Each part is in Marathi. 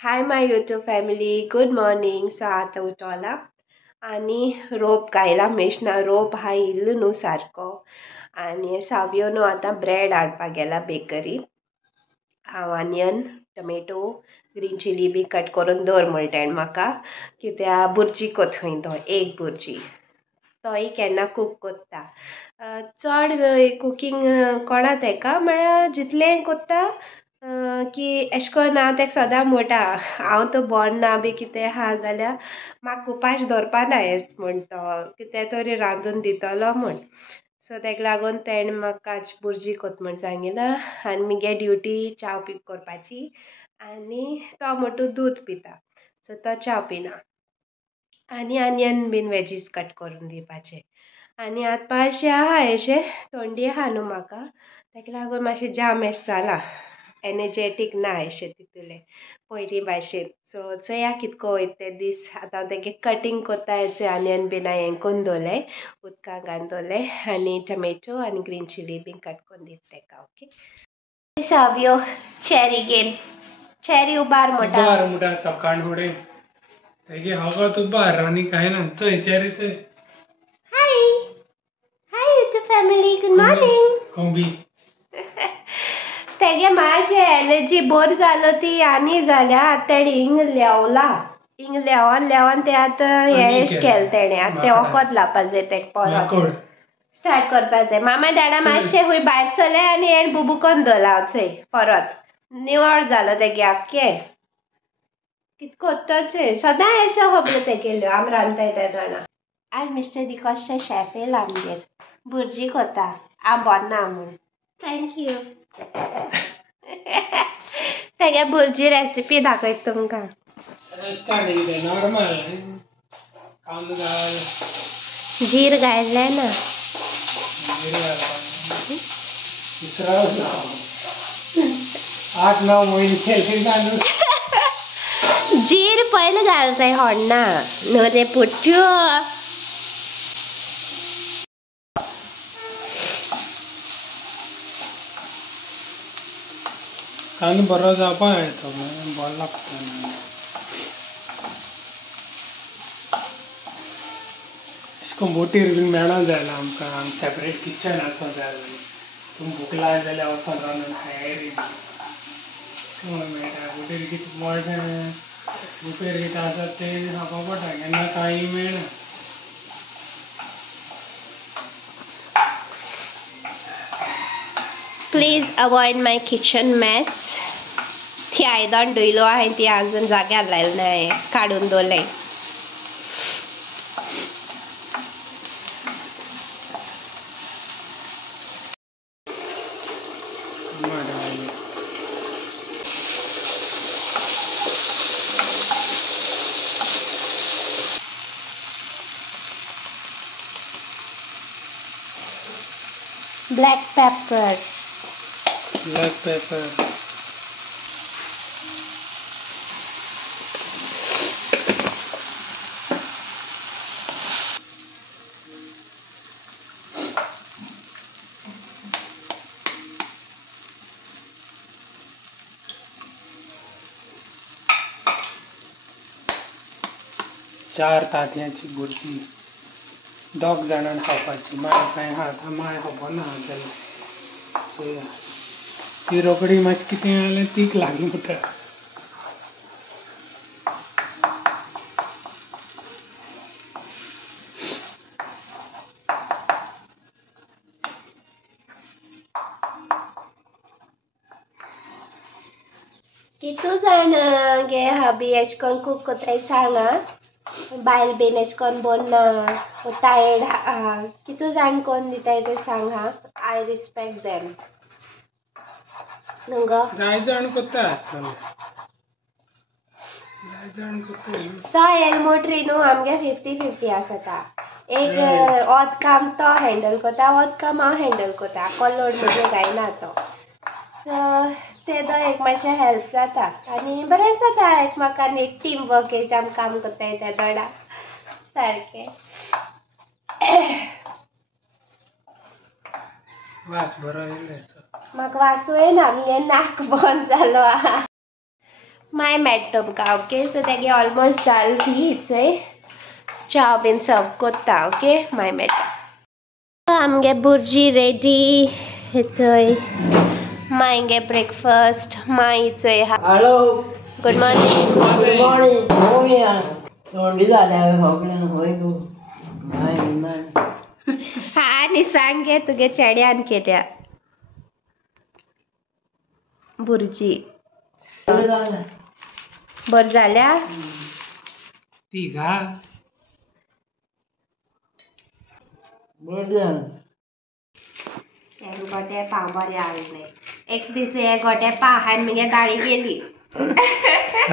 Hi my YouTube family, good morning. So आतां उठोला आनी रोप घायला मेशना. रोप हा इल्लो न्हू सारको आनी सावयो न्हू आतां ब्रेड हाडपाक गेला बेकरी. हांव ऑनियन, टमेटो, ग्रीन चिली बी कट करून दवर म्हणटाय म्हाका, कित्या बुर्जी कोत खंय तो एक बुर्जी तोय केन्ना कूक कोत्ता. चड कुकींग कोणा तेका म्हळ्यार जितलें कोत्ता की एशें कोन्न हांव तेका सदां म्हणटा हांव तो बोर ना बी कितें आहा जाल्यार म्हाका उपाश दवरपा ना म्हण तो कितें तरी रांदून दितलो म्हण. सो तेका लागून तेणें म्हाका आज बुर्जी कोत म्हण सांगिलां आनी म्हगे ड्युटी चाव पी करपाची आनी तो म्हणटू दूद पिता. सो तो चाव पिना आनी ऑनियन बीन वेजीस कट करून दिवपाचे. आनी आतां मातशें आहा अशें थंडी आहा न्हू म्हाका, तेका लागून मातशें जाम एशें जालां, एनर्जेटीक ना अशें तितूलें पयलीं भाशेन. सो चोया कितको वयता ते दीस. आतां हांव तेगे कटींग कोत्ता हें ऑनियन बीन हें कोन्न दवरलें उदकाक घालून दवरलें आनी टमेटो आनी ग्रीन चिली बीन कट करून दिता तेका. ओके सावयो चेरी गेम चेरी उबार म्हणटा सकाळ फुडें तेगे हागत उबार आनी कांय ना. चोय चेरी चोय. Hi hi YouTube family, good morning. कोंबी तेगे मातशें एनर्जी बोर जालो ती आनी जाल्यार तेणें हिंग लेवला. हिंग लेवन ते आतां हें एशें केलें तेणें. आतां तें वखद लावपाक जाय तेका परत स्टार्ट करपाक जाय. मामा डॅडा मातशें खूंय भायर सरलें आनी हेणें बुबू करून दवरला चोय परत निवळ जालो तेगे आख्खें. कितें कोत्ताच सदां एसो खबरो तेगेल्यो आमी रांदताय त्या जाणां. आज मिस्टर डिकॉस्टा शेफ येयला आमगेर, बुर्जी कोता हांव बोरना म्हूण. थँक्यू. तेगे बुर्जी रेसिपी दाखयता तुमकां. नॉर्मल कांदो घाल, जीर घायलें ना. इसराव 8-9 म्हयने केले तांदूळ. जीर पयलीं घालताय होडना न्हू रे पुट्ट्यो. कांदो बरो जावपा जाय तो बरो लागता. अशें बोटीर बीन मेळों जाय आमकां सेपरेट किचन आसूं जाय. तुमकां भूक लागली जाल्यार वचोन रांदून खायला मेळटा. बोटीर कितें मोडलें बुफेर कितें आसा तें खावपा पडटा, केन्ना कांय मेळना. Please avoid my kitchen mess. ती आयदन धुयलो हांवें ती आजून जाग्यार लायली ना, काडून दवरलें. Black pepper. Black pepper. चार तांतयांची बुर्जी 2 जाणांक खावपाची. माय कांय खाता माय खबरना जाल्यार ती रोकडी मातशी कितें जाल्यार तीक लागली म्हणटा. कितू जाण गे हाबी एशें कोन्न कूक कोत्ताय सांगा. बायल बीन एशें कोन्न बोर टायर्ड आहा कितू जाण कोन्न दिताय ते सांग हा. आय रिस्पेक्ट देम न्हू गो. जाय जाण कोत्ता आसतलें. तो एलमोट्री न्हू आमगे 50-50 आसता. एक ओद काम तो हँडल कोता, ओद काम हांव हँडल कोता. आको लोड म्हजे जायना तो. सो तेदो एक मातशें हेल्प जाता आनी बरें जाता. एकमेकान एक टीम वर्क एशें आमी काम कोत्ताय त्या दोडा सारकें. वास बरो येयलो. म्हाका वासू येना, म्हगे नाक बंद जालो आहा. माय मेळटा तुमकां ओके. सो तेगे ऑलमोस्ट जाल ती हिचय च्या बीन सर्व कोत्ता ओके. माय मेळटा आमगे भुर्जी रेडी हिचय मायगे ब्रेकफास्ट माय हिचय. Hello good morning. Good morning. होया थंडी जाल्या सगळ्यांक होय गो हा आनी सांग गे तुगे चेड्यान केल्या भुर्जी बर जाल्या. ती घा गोटे पाव बरे हाडले. एक दीस हे गोटे पाव हाड मगे दाळी गेली.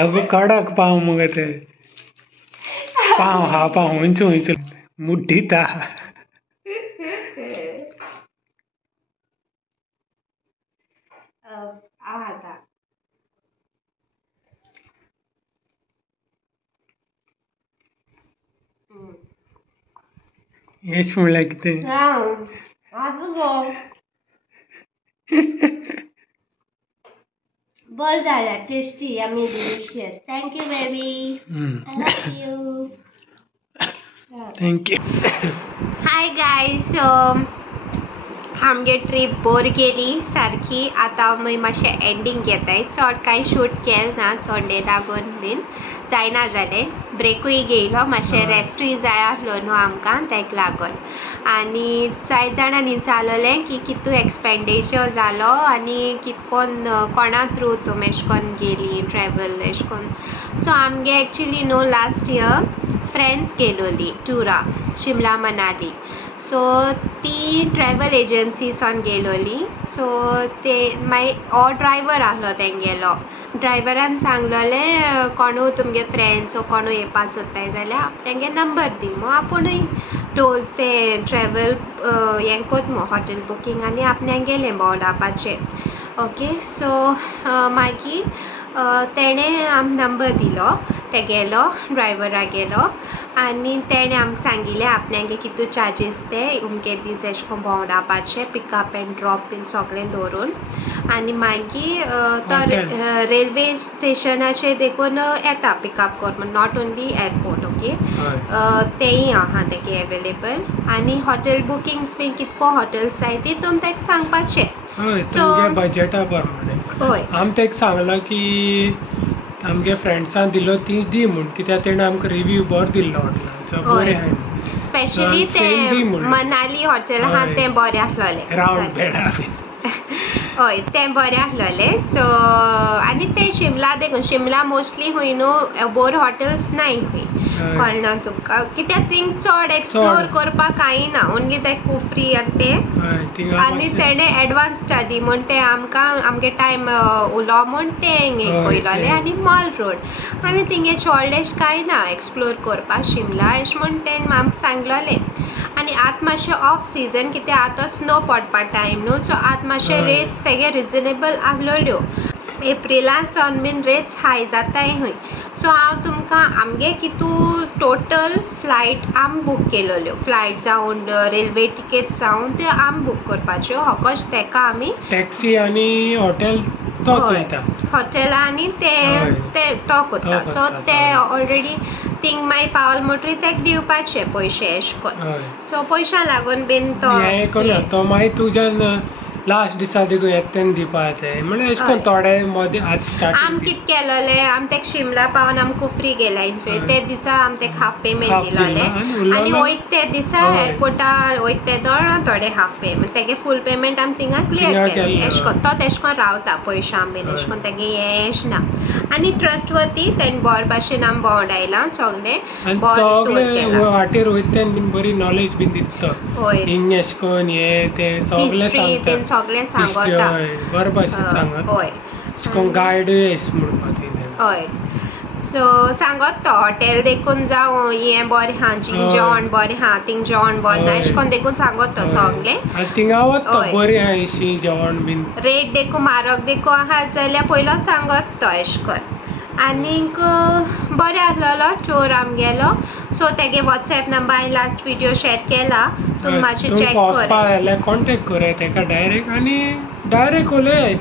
अगो कडक पाव मग ते पाव हा पाव हुंच मुड्डीता. आता यश म्हणल्यार कितें बर जाल्या tasty yummy delicious. Thank you baby. I love you. Thank you. Hi guys. So आमगे ट्रीप बोर गेली सारकी. आतां आमी मातशें एंडींग घेताय. चड कांय शूट केलें ना थंडे लागून बीन जायना जालें. ब्रेकूय घेयलो मातशें रेस्टूय जाय आसलो न्हू आमकां तेका लागून. आनी जाय जाणांनी विचारलेलें की कितू एक्सपेंडिचर जालो आनी कितकोन कोणा थ्रू तुमी एशें कोन्न गेली ट्रॅवल एशें कोन्न. सो आमगे एक्चुली न्हू लास्ट इयर फ्रेंड्स गेलोली टुरा शिमला मनाली. सो ती ट्रॅवल एजन्सी सावन गेलोली. सो ते मागीर हो ड्रायव्हर आहलो तेंगेलो. ड्रायव्हरान सांगलोलें कोणू तुमगे फ्रेंड्स वो कोणू येवपा सोदताय जाल्यार तेंगे नंबर दी. मग आपुणूय रोज ते ट्रॅवल हें कोत हॉटेल बुकींग आनी आपणाक गेलें भोंवडावपाचें ओके. सो मागीर तेणें आमकां नंबर दिलो तेगेलो ड्रायव्हरा गेलो आनी तेणें आमकां सांगिल्लें आपणागे कितू चार्जीस ते उमके दीस एशें कोन्न भोंवडावपाचें पिकअप एंड ड्रॉप बीन सगळें दवरून. आनी मागीर तो रेल्वे स्टेशनाचेर देखून येता पिकअप कोरून नॉट ओन्ली एअरपोर्ट ओके. तेंय आहा तेगे एवेलेबल. आनी हॉटेल बुकिंग्स बीन कितको हॉटेल्स जाय ती तुम तेका सांगपाचें. तुमगे बजेटा प्रमाणे. हय आमी तेका सांगला की आमगे फ्रेंड्सां दिलो ती दी म्हूण कित्याक तेणें आमकां रिव्यू बरो दिल्लो हॉटेलाचो बरें आहाय. स्पेशली ते मनाली हॉटेल आहा तें बरें आसलोलें. रावंड बेडा हय तें बरें आसलोलें. सो आनी तें शिमला देखून शिमला मोस्टली खूंय न्हू बोर हॉटेल्स नाय खूंय कळना तुमकां कित्याक थिंग चड एक्सप्लोर करपाक कांय ना ओन्ली ते कुफ्री आनी तें. आनी तेणें एडवान्स स्टडी म्हूण तें आमकां आमगे टायम उलो म्हूण तें पयलोलें आनी मॉल रोड आनी थिंगे चोडलेंच कांय ना एक्सप्लोर करपाक शिमला एशें म्हूण तेणें आमकां सांगलोलें. आनी आतां मातशें ऑफ सिजन कित्याक आतां स्नो पडपा टायम न्हू. सो आतां मातशें रेट्स तेगे रिजनेबल आहलोल्यो. एप्रिला सावन बीन रेट्स हाय जाताय खूंय. सो हांव तुमकां आमगे कितू टोटल फ्लायट आम बूक केलोल्यो. फ्लायट जावन रेल्वे टिकेट जावन त्यो आम बूक करपाच्यो होकोच तेका आमी टॅक्सी आनी हॉटेल तोच वयता. हॉटेला आनी ते तो कोत्ता. सो ते ऑलरेडी थिंग मागीर पावल म्हणटरी तेका दिवपाचे पयशे एशें कोन्न. सो पयशां लागून बीन तो मागीर तुज्यान लास्ट दिसा देखून येता तेन्ना दिवपा जाय म्हणल्यार एशें कोन्न थोडे मदें आतां स्टार्ट. आम कितें केलोलें आम तेका शिमला पावन आम कुफ्री गेलायचोय ते दिसा आम तेका हाफ पेमेंट दिलोलें आनी वयत ते दिसा एअरपोर्टार वयत ते थोडे हाफ पेमेंट तेगे फूल पेमेंट आम थिंगा क्लियर केलें. एशें कोन्न तो तेशें कोन्न रावता पयशां बीन एशें कोन्न तेगे हेंच ना. आनी ट्रस्टवर्थी तेणें बरे भाशेन आम भोंवडायलां सगळें सगळें वाटेर वयता तेन्ना बीन बरी नॉलेज बीन दिता. हिंग एशें कोन्न हें तें सगळें सांगता सगळें सांगता बरे भाशेन सांगता. हय एशें कोन्न गायडूय एशें म्हणपा तें. हय सो सांगत तो हॉटेल देखून जावं हें बरें आहा जेवण बरें आहा थिंग जेवण बरें ना एशें कोन्न देखून सांगत तो सगळें. थिंगा वता बरें आहा अशीं जेवण बीन. रेट देखून म्हारग देखून आहा जाल्यार पयलो सांगत तो एशें कोन्न. आनीक बरें आसलोलो टूर आमगेलो. सो तेगे वॉट्सएप नंबर हांवें लास्ट विडियो शेअर केला तुमी मातशें चॅक करात. कॉन्टेक्ट करात तेका डायरेक्ट आनी डायरेक्ट उलय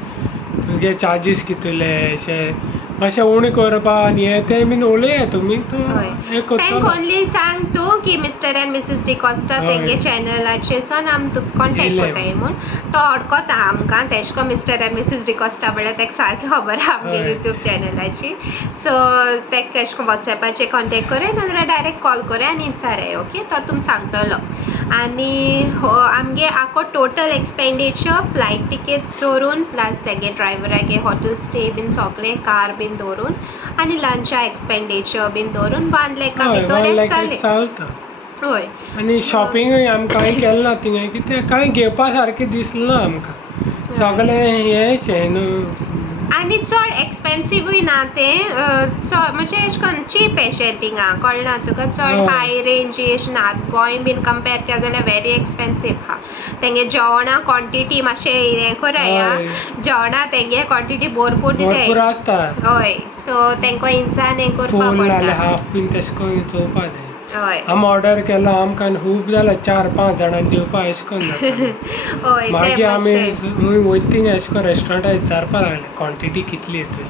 तुगे चार्जीस कितले अशें अशें उणी करपा आनी हें तें बीन उलया तुमी तो हें थँक करतलो. ओनली सांग तू की मिस्टर अँड मिसेस डिकॉस्टा हय. तेंगे चॅनलाचेर सोन आम तुका कॉन्टॅक्ट येयलें. कोताय म्हूण तो अडकोता आमकां तेश को मिस्टर अँड मिसेस डिकॉस्टा म्हळ्यार तेका सारकी खबर आहा आमगे हय. युट्यूब चॅनलाची सो तेका तेश को वॉट्सॅपाचेर कॉन्टॅक्ट करे नाजाल्यार डायरेक्ट कॉल करे आनी विचाराय ओके तो तुमकां सांगतलो. आनी आमगे आको टोटल एक्सपेंडिचर फ्लायट टिकेट्स धरून प्लस तेगे ड्रायव्हरागे हॉटेल स्टे बीन सगळें कार बीन धरून आनी लंचा एक्सपेंडिचर बीन धरून 1 लाखा भितर जालें. चलता. हय आनी शॉपिंगूय आमी कांय केलें ना थिंगा कित्याक कांय घेवपा सारकें दिसलें ना आमकां सगळें हेंच न्हू. आनी चड एक्सपेन्सिवूय ना तें चड म्हणजे अशें करून चीप अशें थिंगा कळना तुका चड हाय रेंजी अशें ना. गोंय बीन कंपेर केलें जाल्यार व्हेरी एक्सपेन्सीव आहा. तेंगे जेवणा क्वॉन्टिटी मातशें हें कोराय जेवणा तेंगे क्वॉन्टिटी भरपूर भरपूर दिताय. आसता. हय सो तेंको इंसान हें करपा फूल नाल्यार पडटा. हाफ बीन तेश कोन्न चोवपा जाय. हय आमी ऑर्डर केलो आमकां खूब जालें 4-5 जाणांक जेवपा अशें करून जाता. हय मागीर तें आमी मातशें वयता थिंगा अशें करून रेस्टॉरंटार विचारपा लागले क्वॉन्टिटी कितली येतली.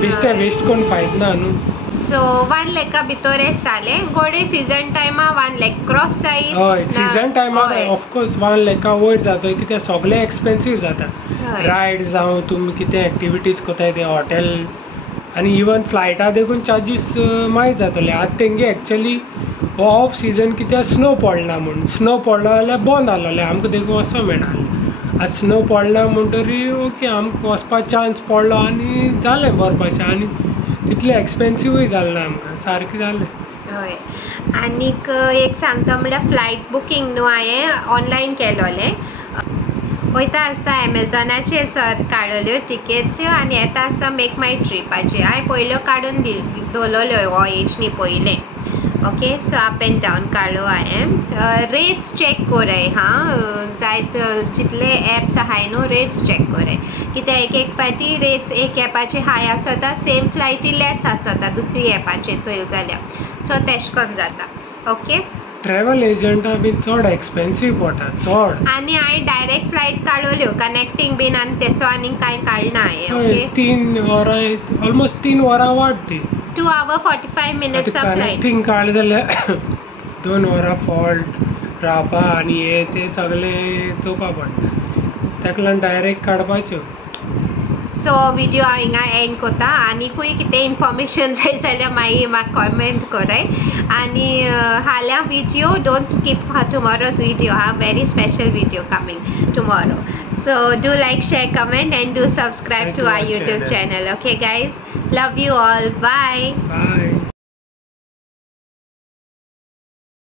बेश्टें वेस्ट करून फायदो ना न्हू. सो 1 लाखा भितर जालें. गोडे सीजन टायमा 1 लाख क्रॉस जायी. हय सीजन टायमार हय. ऑफकोर्स 1 लाखा वयर जाता कित्याक सगळें एक्सपेन्सीव जाता. हय. रायड जावं तुमी कितें एक्टिविटीज कोताय ते हॉटेल आनी इवन फ्लायटा देखून चार्जीस मायज जातले. आतां तेंगे एक्चुअली हो ऑफ सिजन कित्याक स्नो पडना म्हूण. स्नो पडलो जाल्यार बंद आहलोलें आमकां देखून वचो मेळनासलें. आतां स्नो पडना म्हणटरी ओके आमकां वचपा चान्स पडलो आनी जालें बरपाचें आनी तितलें एक्सपेन्सिवूय जालें ना आमकां सारकें जालें. हय आनीक एक सांगता म्हणल्यार फ्लायट बुकींग न्हू हांवें ऑनलायन केलोलें. वयता आसता एमेझॉनाचेर काडल्यो टिकेट्स आनी येता आसता मेक माय ट्रिपाचेर हांवें पयल्यो काडून दवरलेल्यो हो एजनी पयलें. Okay so up end down काडलो हांवें. रेट्स चॅक कोराय जायत जितले एप्स आहाय न्हू रेट्स चॅक कोराय कित्याक एक पाटी रेट्स एक एपाचेर हाय आसता सेम फ्लायटी लेस आसता दुसरी एपाचेर चोयल जाल्यार सो तेश कोन्न जाता. ओके ट्रॅव्हल एजंटा बीन चड एक्सपेन्सीव पडटा चड. आनी हांवें डायरेक्ट फ्लायट काडल्यो कनेक्टींग बीन आनी तेसो आनी कांय काडना हांवें. ओके 3 वरां ऑलमोस्ट 3 वरां वाट ती. 2 hours 45 minutes फ्लायट. कनेक्टींग काडलें जाल्यार 2 वरां फॉल्ट रावपा आनी हें तें सगळें चोवपा पडटा ताका लागून डायरेक्ट काडपाच्यो. सो व्हिडिओ हांव हिंगा एंड कोता. आनीकूय कितें इन्फॉर्मेशन जाय जाल्यार मागीर म्हाका कमेंट कराय. आनी हाल्या video don't skip tomorrow's video very special video coming tomorrow. So do like, share, comment and do subscribe to our YouTube channel. Okay guys, love you all. Bye. Bye.